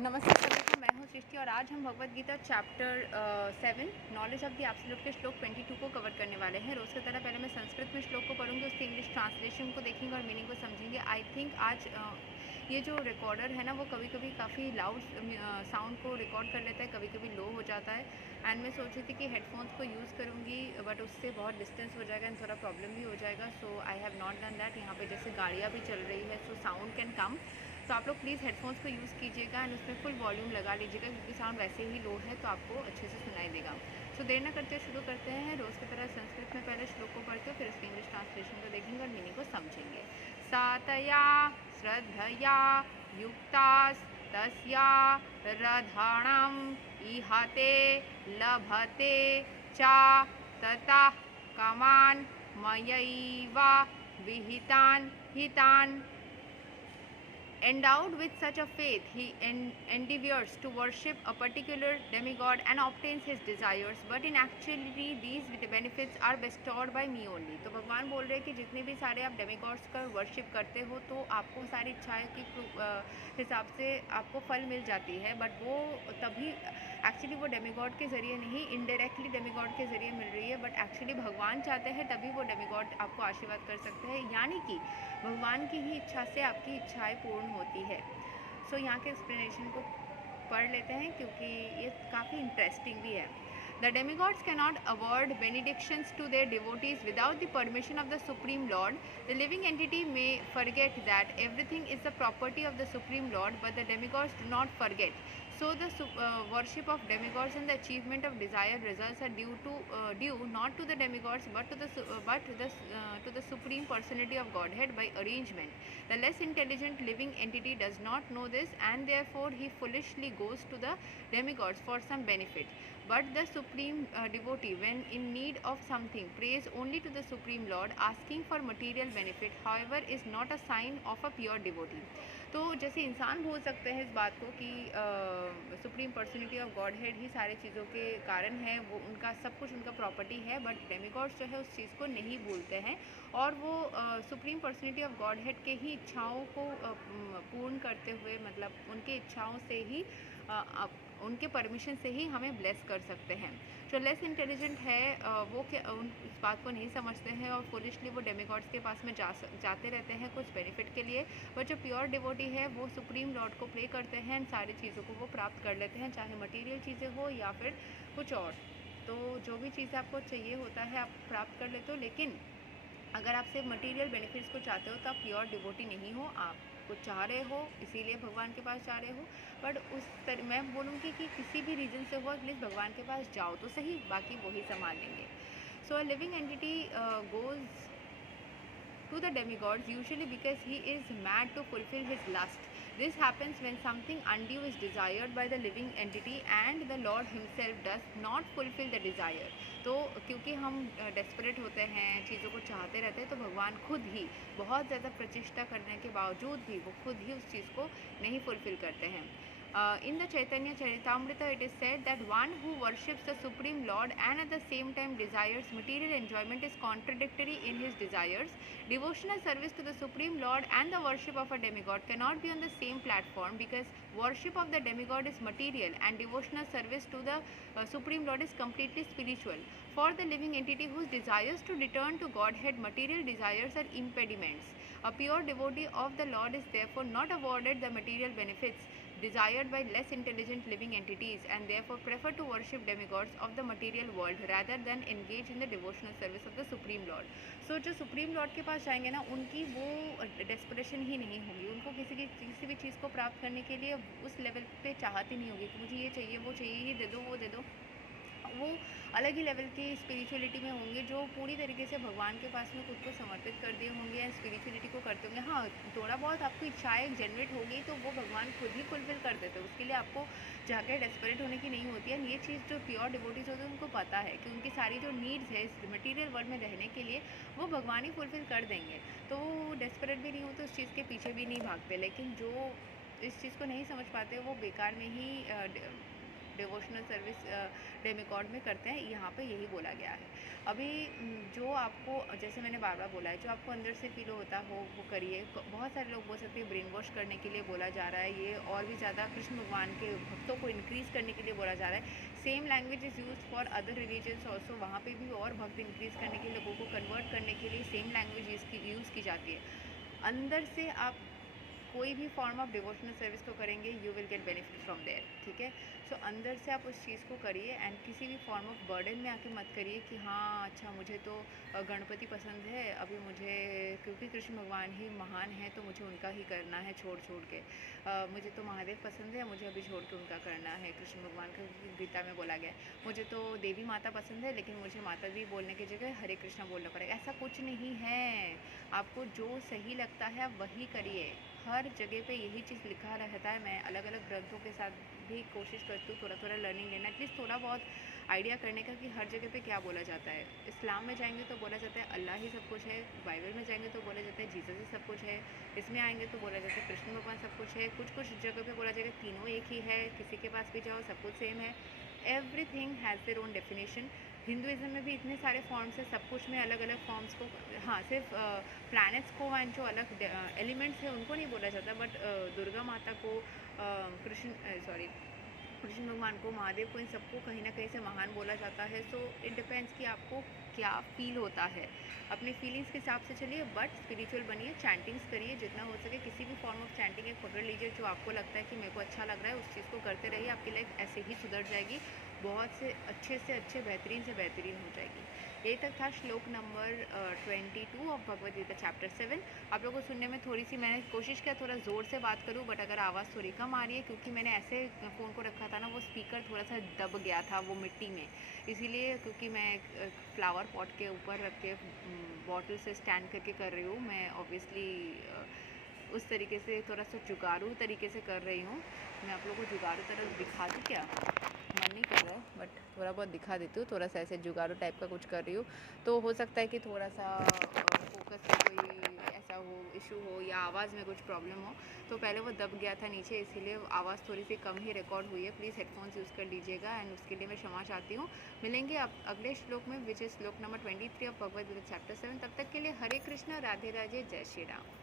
नमस्ते सभी को, मैं हूँ सृष्टि और आज हम Bhagavad Gita chapter 7 knowledge of the absolute के श्लोक 22 को कवर करने वाले हैं। रोज़ की तरह पहले मैं संस्कृत में श्लोक को पढ़ूंगी, उसके इंग्लिश ट्रांसलेशन को देखेंगे और मीनिंग को समझेंगे। आई थिंक आज ये जो रिकॉर्डर है ना, वो कभी कभी काफ़ी लाउड साउंड को रिकॉर्ड कर लेता है, कभी कभी लो हो जाता है। एंड मैं सोच रही थी कि हेडफोन्स को यूज़ करूँगी, बट उससे बहुत डिस्टेंस हो जाएगा एंड थोड़ा प्रॉब्लम भी हो जाएगा। So I have not done that. यहाँ पे जैसे गाड़ियाँ भी चल रही है, सो साउंड कैन कम। तो आप लोग प्लीज़ हेडफोन्स को यूज़ कीजिएगा एंड उसमें फुल वॉल्यूम लगा लीजिएगा, क्योंकि साउंड वैसे ही लो है तो आपको अच्छे से सुनाई देगा। सो देर न करते शुरू करते हैं। रोज़ की तरह संस्कृत में पहले श्लोक को पढ़ते हो, फिर उसके इंग्लिश ट्रांसलेशन को देखेंगे और मीनिंग को समझेंगे। सातया श्रद्धया युक्तास्तस्या रधाणाम इहाते लभते चा तथा कामान मयैवा विहितान हितान। Endowed with such a faith, he endeavors to worship a particular demigod and obtains his desires, but in actuality these benefits are bestowed by me only. तो भगवान बोल रहे हैं कि जितने भी सारे आप डेमिगॉड्स का वर्शिप करते हो तो आपको सारी इच्छाएं की हिसाब से आपको फल मिल जाती है, बट वो तभी एक्चुअली वो डेमिगॉड के ज़रिए नहीं, इनडायरेक्टली डेमिगॉड के ज़रिए मिल रही है, बट एक्चुअली भगवान चाहते हैं तभी वो डेमिगॉड आपको आशीर्वाद कर सकते हैं, यानी कि भगवान की ही इच्छा से आपकी इच्छाएं पूर्ण होती है। सो यहाँ के एक्सप्लेनेशन को पढ़ लेते हैं क्योंकि ये काफ़ी इंटरेस्टिंग भी है। The demigods cannot award benedictions to their devotees without the permission of the Supreme Lord. The living entity may forget that everything is the property of the Supreme Lord, but the demigods do not forget. So the worship of demigods and the achievement of desired results are due not to the demigods but to the Supreme Personality of Godhead by arrangement. The less intelligent living entity does not know this, and therefore he foolishly goes to the demigods for some benefit. But the supreme devotee, when in need of something, prays only to the Supreme Lord. Asking for material benefit, however, is not a sign of a pure devotee. तो जैसे इंसान बोल सकते हैं इस बात को कि supreme personality of Godhead ही सारी चीज़ों के कारण है, वो उनका सब कुछ उनका प्रॉपर्टी है, बट डेमिगॉड्स जो है उस चीज़ को नहीं भूलते हैं और वो supreme personality of God head के ही इच्छाओं को पूर्ण करते हुए, मतलब उनके इच्छाओं से ही उनके परमिशन से ही हमें ब्लेस कर सकते हैं। जो लेस इंटेलिजेंट है वो इस बात को नहीं समझते हैं और फुलिशली वो डेमिगॉड्स के पास में जाते रहते हैं कुछ बेनिफिट के लिए, बट जो प्योर डिवोटी है वो सुप्रीम लॉर्ड को प्रे करते हैं एंड सारी चीज़ों को वो प्राप्त कर लेते हैं, चाहे मटीरियल चीज़ें हो या फिर कुछ और। तो जो भी चीज़ें आपको चाहिए होता है आप प्राप्त कर लेते हो, लेकिन अगर आप सिर्फ मटेरियल बेनिफिट्स को चाहते हो तो आप प्योर डिवोटी नहीं हो, आप कुछ चाह रहे हो इसीलिए भगवान के पास जा रहे हो। बट मैं बोलूँगी कि किसी भी रीज़न से हो एटलीस्ट भगवान के पास जाओ तो सही, बाकी वही संभाल लेंगे। So a living entity goes to the demigods usually because he is mad to fulfill his lust. This happens when something undue is desired by the living entity and the Lord himself does not fulfill the desire. तो क्योंकि हम desperate होते हैं, चीज़ों को चाहते रहते हैं, तो भगवान खुद ही बहुत ज़्यादा प्रचेष्टा करने के बावजूद भी वो खुद ही उस चीज़ को नहीं फुलफिल करते हैं। In the Chaitanya Charitamrita, it is said that one who worships the Supreme Lord and at the same time desires material enjoyment is contradictory in his desires. Devotional service to the Supreme Lord and the worship of a demigod cannot be on the same platform because worship of the demigod is material and devotional service to the Supreme Lord is completely spiritual. For the living entity whose desires to return to Godhead, material desires are impediments. A pure devotee of the Lord is therefore not awarded the material benefits desired by less intelligent living entities and therefore prefer to worship demigods of the material world rather than engage in the devotional service of the Supreme Lord. So जो supreme Lord के पास जाएंगे ना, उनकी वो desperation ही नहीं होगी, उनको किसी भी चीज़ को प्राप्त करने के लिए उस लेवल पे चाहत ही नहीं होगी कि मुझे ये चाहिए वो चाहिए, ये दे दो वो दे दो। वो अलग ही लेवल की स्पिरिचुअलिटी में होंगे जो पूरी तरीके से भगवान के पास में खुद को समर्पित कर दिए होंगे एंड स्पिरिचुअलिटी को करते होंगे। हाँ, थोड़ा बहुत आपको इच्छाएं जनरेट होगी तो वो भगवान खुद ही फुलफिल कर देते हैं, उसके लिए आपको जाकर डेस्परेट होने की नहीं होती है। ये चीज़ जो प्योर डिवोटीज होते हैं उनको पता है कि उनकी सारी जो नीड्स है इस मटीरियल वर्ल्ड में रहने के लिए वो भगवान ही फुलफिल कर देंगे, तो वो डेस्परेट भी नहीं होते, उस चीज़ के पीछे भी नहीं भागते। लेकिन जो इस चीज़ को नहीं समझ पाते वो बेकार में ही डिवोशनल सर्विस डेमिगॉड में करते हैं, यहाँ पे यही बोला गया है। अभी जो आपको, जैसे मैंने बार बार बोला है, जो आपको अंदर से फील होता हो वो करिए। बहुत सारे लोग बोल सकते हैं ब्रेन वॉश करने के लिए बोला जा रहा है ये, और भी ज़्यादा कृष्ण भगवान के भक्तों को इंक्रीज़ करने के लिए बोला जा रहा है। Same language is use for other religions also, वहाँ पे भी और भक्त इंक्रीज़ करने के लिए, लोगों को कन्वर्ट करने के लिए सेम लैंग्वेज यूज़ की जाती है। अंदर से आप कोई भी फॉर्म ऑफ डिवोशनल सर्विस को करेंगे, you will get benefit from there, ठीक है। सो अंदर से आप उस चीज़ को करिए, एंड किसी भी फॉर्म ऑफ बर्डन में आके मत करिए कि हाँ अच्छा मुझे तो गणपति पसंद है, अभी मुझे क्योंकि कृष्ण भगवान ही महान है तो मुझे उनका ही करना है छोड़ छोड़ के। मुझे तो महादेव पसंद है, मुझे अभी छोड़ के उनका करना है, कृष्ण भगवान का गीता में बोला गया है। मुझे तो देवी माता पसंद है, लेकिन मुझे माता दी बोलने की जगह हरे कृष्णा बोलना पड़ेगा। ऐसा कुछ नहीं है, आपको जो सही लगता है आप वही करिए। हर जगह पे यही चीज़ लिखा रहता है। मैं अलग अलग ग्रंथों के साथ भी कोशिश करती हूँ थोड़ा थोड़ा लर्निंग लेना, एटलीस्ट थोड़ा बहुत आइडिया करने का कि हर जगह पे क्या बोला जाता है। इस्लाम में जाएंगे तो बोला जाता है अल्लाह ही सब कुछ है, बाइबल में जाएंगे तो बोला जाता है जीसस ही सब कुछ है, इसमें आएंगे तो बोला जाता है कृष्ण भगवान सब कुछ है, कुछ कुछ जगह पे बोला जाएगा तीनों एक ही है, किसी के पास भी जाओ सब कुछ सेम है। Everything has their own definition. Hinduism में भी इतने सारे फॉर्म्स है, सब कुछ में अलग अलग फॉर्म्स को, हाँ सिर्फ प्लैनेट्स को एंड जो अलग एलिमेंट्स है उनको नहीं बोला जाता, बट दुर्गा माता को, कृष्ण भगवान को, महादेव को, इन सबको कहीं ना कहीं से महान बोला जाता है। सो इट डिपेंड्स कि आपको क्या फील होता है। अपने फीलिंग्स के हिसाब से चलिए, बट स्पिरिचुअल बनिए, चैंटिंग्स करिए जितना हो सके। किसी भी फॉर्म ऑफ चैंटिंग एक पकड़ लीजिए जो आपको लगता है कि मेरे को अच्छा लग रहा है, उस चीज़ को करते रहिए, आपकी लाइफ ऐसे ही सुधर जाएगी, बहुत से अच्छे बेहतरीन से बेहतरीन हो जाएगी। यही तक था श्लोक number 22 of Bhagavad Gita chapter 7। आप लोगों को सुनने में थोड़ी सी, मैंने कोशिश किया थोड़ा ज़ोर से बात करूं, बट अगर आवाज़ थोड़ी कम आ रही है क्योंकि मैंने ऐसे फ़ोन को रखा था ना, वो स्पीकर थोड़ा सा दब गया था वो मिट्टी में, इसीलिए, क्योंकि मैं फ्लावर पॉट के ऊपर रख के बॉटल से स्टैंड करके कर रही हूँ। मैं ऑब्वियसली उस तरीके से थोड़ा सा जुगाड़ू तरीके से कर रही हूँ। मैं आप लोगों को जुगाड़ू तरह दिखा दूँ क्या? मन नहीं कर रहा है, बट थोड़ा बहुत दिखा देती हूँ। थोड़ा सा ऐसे जुगाड़ू टाइप का कुछ कर रही हूँ, तो हो सकता है कि थोड़ा सा फोकस में कोई ऐसा हो, इशू हो, या आवाज़ में कुछ प्रॉब्लम हो। तो पहले वो दब गया था नीचे, इसीलिए आवाज़ थोड़ी सी कम ही रिकॉर्ड हुई है। प्लीज़ हेडफोन्स यूज़ कर लीजिएगा, एंड उसके लिए मैं क्षमा चाहती हूँ। मिलेंगे अब अगले श्लोक में, विच इज़ श्लोक number 23 of Bhagavad Gita chapter 7। तब तक के लिए हरे कृष्ण, राधे राधे, जय श्री राम।